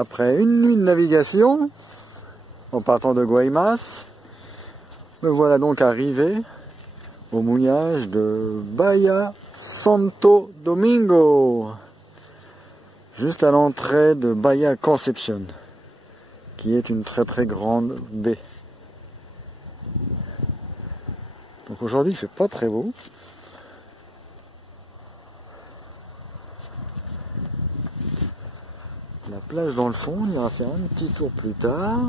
Après une nuit de navigation, en partant de Guaymas, me voilà donc arrivé au mouillage de Bahia Santo Domingo, juste à l'entrée de Bahia Concepción, qui est une très très grande baie. Donc aujourd'hui il fait pas très beau. La plage dans le fond, on ira faire un petit tour plus tard,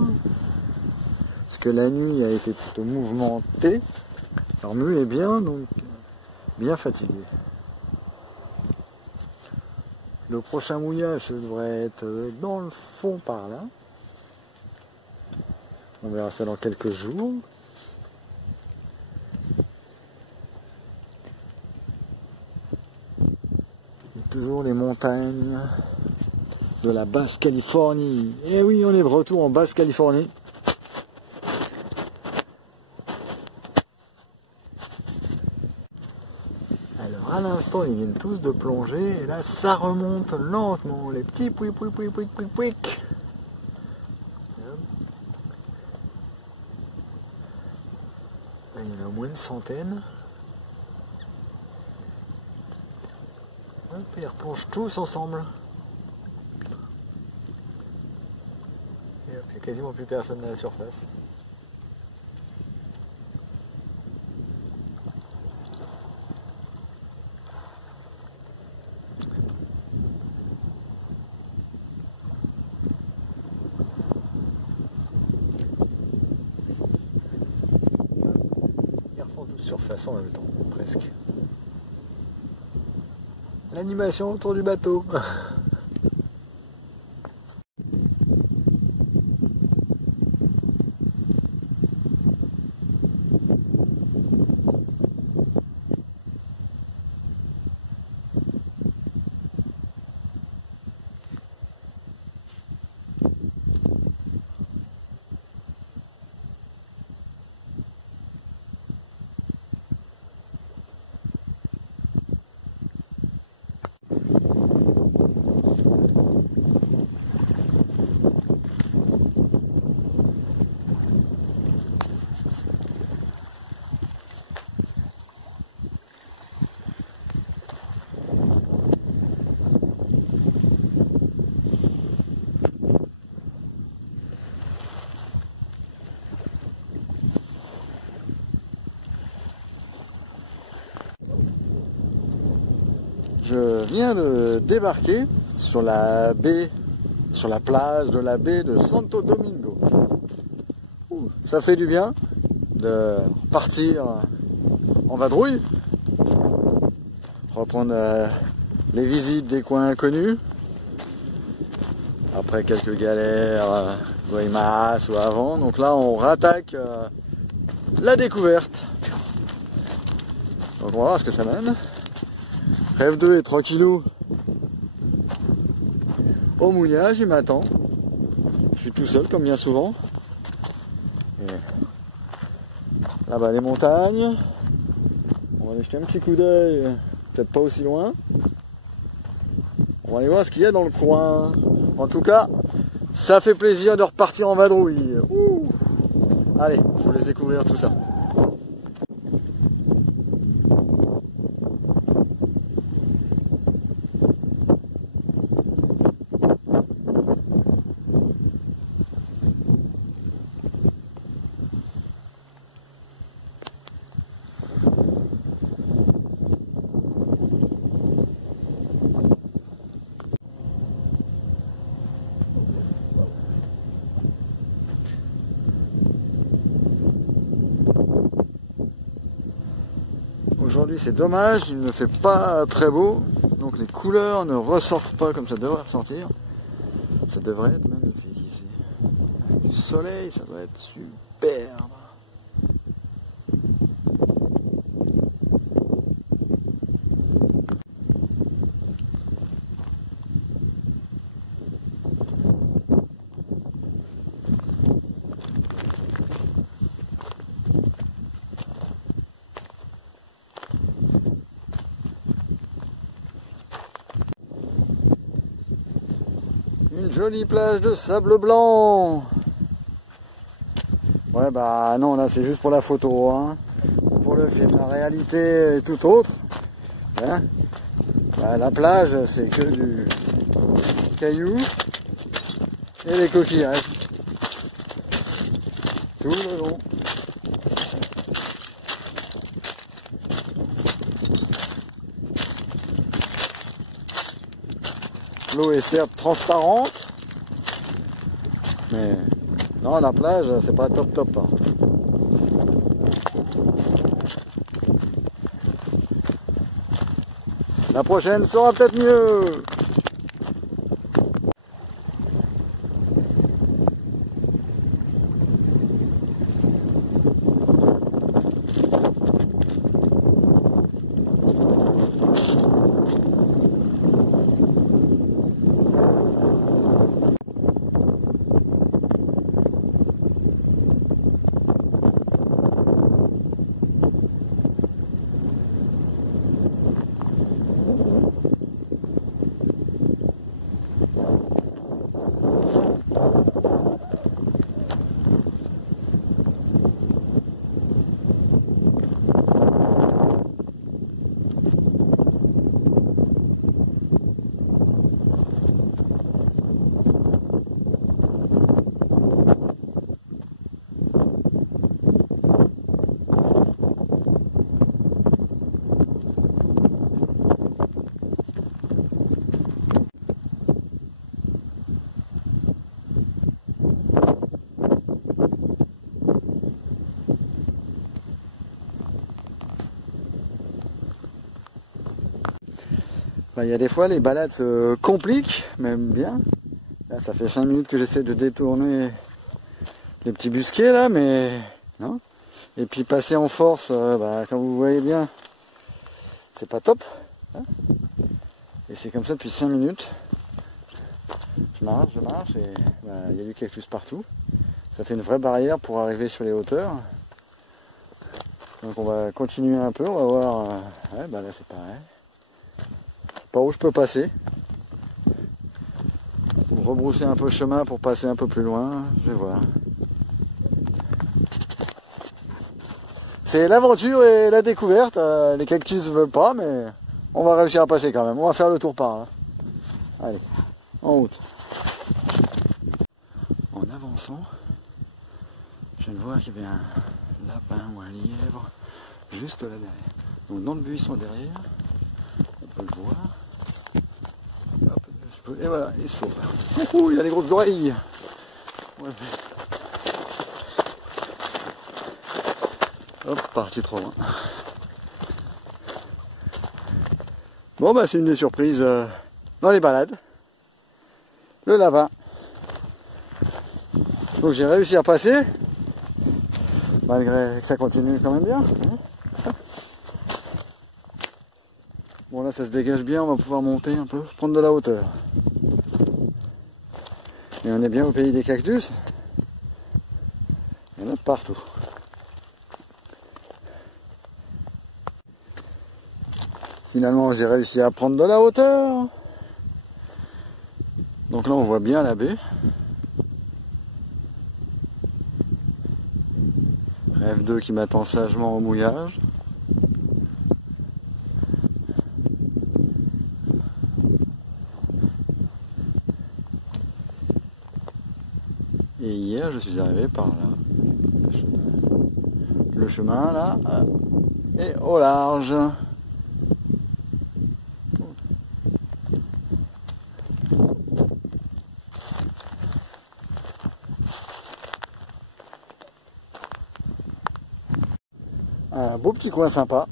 parce que la nuit a été plutôt mouvementée, ça remuait bien, donc bien fatigué. Le prochain mouillage devrait être dans le fond par là. On verra ça dans quelques jours. Et toujours les montagnes de la Basse-Californie. Et oui, on est de retour en Basse-Californie. Alors à l'instant, ils viennent tous de plonger et là, ça remonte lentement. Les petits pouic pouic pouic pouic pouic pouic. Là, il y en a au moins une centaine. Hop, ils replongent tous ensemble. Et hop, il n'y a quasiment plus personne à la surface. Ils refont tous surface en même temps, presque. L'animation autour du bateau. Je viens de débarquer sur la baie, sur la plage de la baie de Santo Domingo. Ça fait du bien de partir en vadrouille, reprendre les visites des coins inconnus, après quelques galères, Guaymas ou avant. Donc là on rattaque la découverte. Donc on va voir ce que ça donne. Rêve 2 est tranquillou au mouillage, il m'attend. Je suis tout seul comme bien souvent. Là-bas les montagnes. On va aller jeter un petit coup d'œil, peut-être pas aussi loin. On va aller voir ce qu'il y a dans le coin. En tout cas, ça fait plaisir de repartir en vadrouille. Ouh. Allez, je vous laisse découvrir tout ça. Aujourd'hui c'est dommage, il ne fait pas très beau, donc les couleurs ne ressortent pas comme ça devrait ressortir. Ça devrait être magnifique ici. Avec du soleil, ça doit être superbe. Une jolie plage de sable blanc. Ouais bah non, là c'est juste pour la photo, hein. Pour le film, la réalité est tout autre. Hein, bah, la plage c'est que du caillou et les coquillages. Tout le long. L'eau est certes transparente, mais non, la plage c'est pas top top, hein. La prochaine sera peut-être mieux. Il y a des fois les balades se compliquent, même bien. Là ça fait 5 minutes que j'essaie de détourner les petits busquets là, mais non. Et puis passer en force, bah, comme vous voyez bien, c'est pas top. Hein, et c'est comme ça depuis 5 minutes. Je marche et bah, y a du cactus partout. Ça fait une vraie barrière pour arriver sur les hauteurs. Donc on va continuer un peu, on va voir. Ouais, bah là c'est pareil. Par où je peux passer. Pour rebrousser un peu le chemin pour passer un peu plus loin, je vais voir. C'est l'aventure et la découverte. Les cactus ne veulent pas, mais on va réussir à passer quand même. On va faire le tour par là. Allez, en route. En avançant, je viens de voir qu'il y avait un lapin ou un lièvre juste là derrière. Donc dans le buisson derrière, on peut le voir. Hop, et voilà, il saute. Ouh, il a des grosses oreilles. Ouais. Hop, parti trop loin. Bon bah c'est une des surprises dans les balades. Le lapin. Donc j'ai réussi à passer, malgré que ça continue quand même bien. Bon là ça se dégage bien, on va pouvoir monter un peu, prendre de la hauteur. Et on est bien au pays des cactus. Il y en a partout. Finalement j'ai réussi à prendre de la hauteur. Donc là on voit bien la baie. Rêve 2 qui m'attend sagement au mouillage. Et hier je suis arrivé par là. Le chemin là est au large. Un beau petit coin sympa,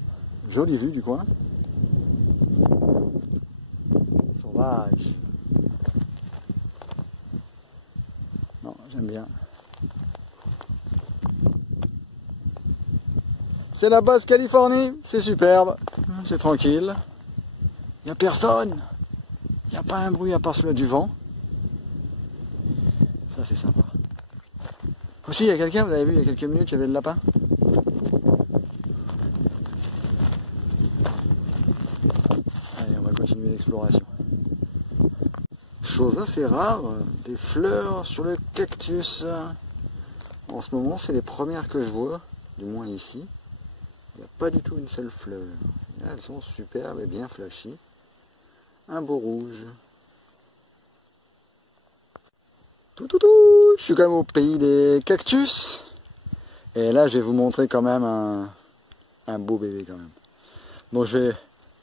jolie vue du coin. Sauvage. Non, j'aime bien. C'est la basse Californie, c'est superbe, c'est tranquille. Il n'y a personne. Il n'y a pas un bruit à part celui du vent. Ça c'est sympa. Aussi il y a quelqu'un, vous avez vu il y a quelques minutes, il y avait le lapin. Allez, on va continuer l'exploration. chose assez rare, des fleurs sur le cactus. En ce moment, c'est les premières que je vois, du moins ici. Il n'y a pas du tout une seule fleur. Là, elles sont superbes et bien flashy. Un beau rouge. Tout, je suis quand même au pays des cactus. Et là, je vais vous montrer quand même un beau bébé quand même. Donc je vais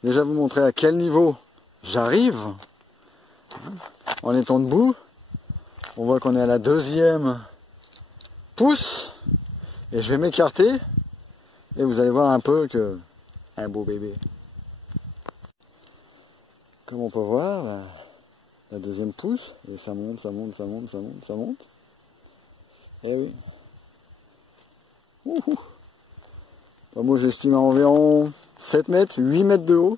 déjà vous montrer à quel niveau j'arrive. En étant debout, on voit qu'on est à la 2e pousse. Et je vais m'écarter. Et vous allez voir un peu que un beau bébé. Comme on peut voir, la 2e pousse. Et ça monte, ça monte, ça monte, ça monte, ça monte. Et oui. Ouhou. Moi j'estime à environ 7 mètres, 8 mètres de haut.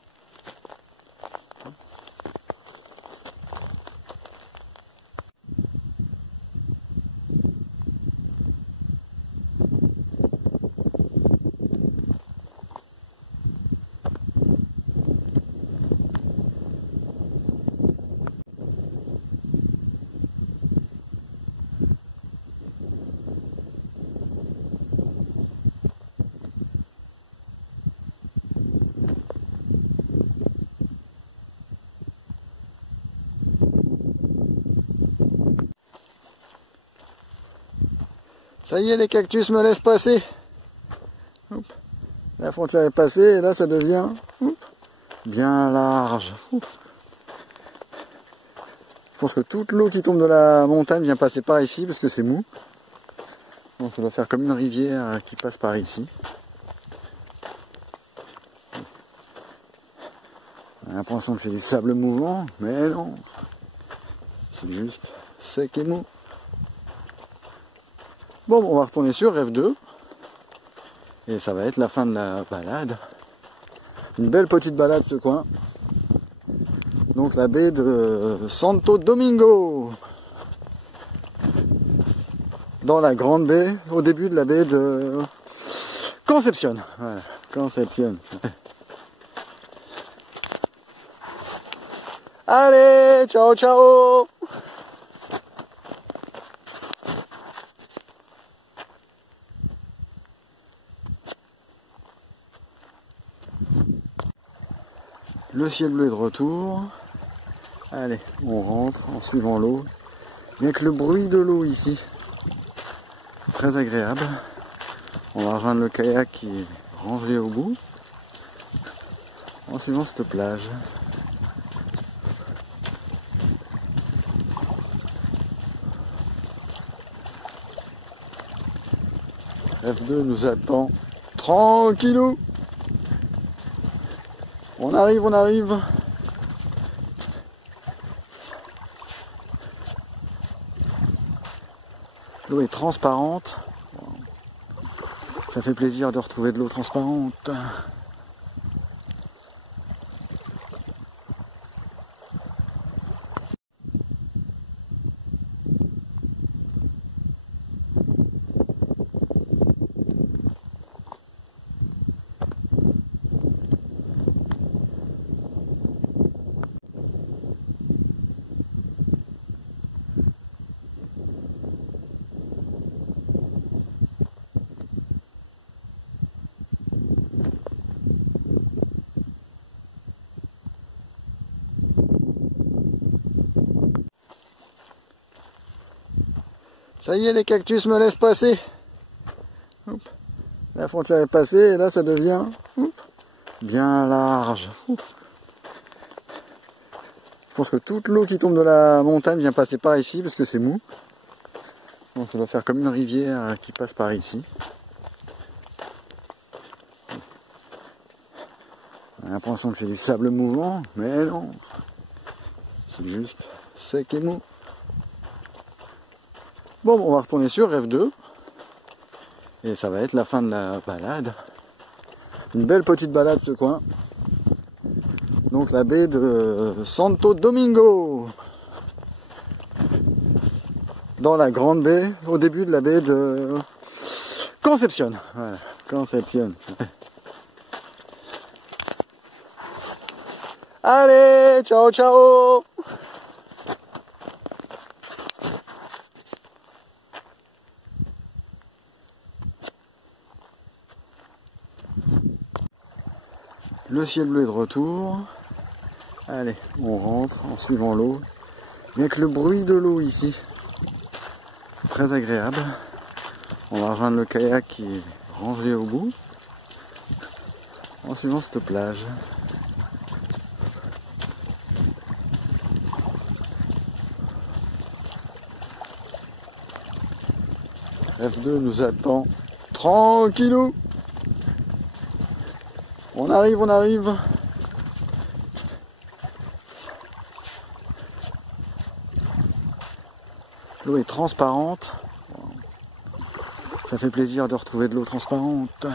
Ça y est, les cactus me laissent passer. Hop. La frontière est passée et là ça devient bien large. Je pense que toute l'eau qui tombe de la montagne vient passer par ici parce que c'est mou. Donc ça doit faire comme une rivière qui passe par ici. On a l'impression que c'est du sable mouvant, mais non. C'est juste sec et mou. Bon, on va retourner sur Rêve 2. Et ça va être la fin de la balade. Une belle petite balade ce coin. Donc la baie de Santo Domingo. Dans la grande baie, au début de la baie de Concepción. Voilà, Concepción. Allez, ciao ciao. Le ciel bleu est de retour. Allez, on rentre en suivant l'eau. Bien que le bruit de l'eau ici, très agréable. On va rejoindre le kayak qui est rangé au bout. En suivant cette plage. F2 nous attend tranquillou. On arrive, on arrive. L'eau est transparente. Ça fait plaisir de retrouver de l'eau transparente. Ça y est, les cactus me laissent passer. Hop. La frontière est passée et là ça devient bien large. Je pense que toute l'eau qui tombe de la montagne vient passer par ici parce que c'est mou. Donc ça doit faire comme une rivière qui passe par ici. On a l'impression que c'est du sable mouvant, mais non. C'est juste sec et mou. Bon, on va retourner sur Rêve 2. Et ça va être la fin de la balade. Une belle petite balade ce coin. Donc la baie de Santo Domingo. Dans la grande baie, au début de la baie de Concepción. Voilà, Concepción. Allez, ciao ciao. Le ciel bleu est de retour. Allez, on rentre en suivant l'eau. Bien que le bruit de l'eau ici, très agréable. On va rejoindre le kayak qui est rangé au bout. En suivant cette plage. F2 nous attend tranquillou. On arrive, on arrive. L'eau est transparente. Ça fait plaisir de retrouver de l'eau transparente.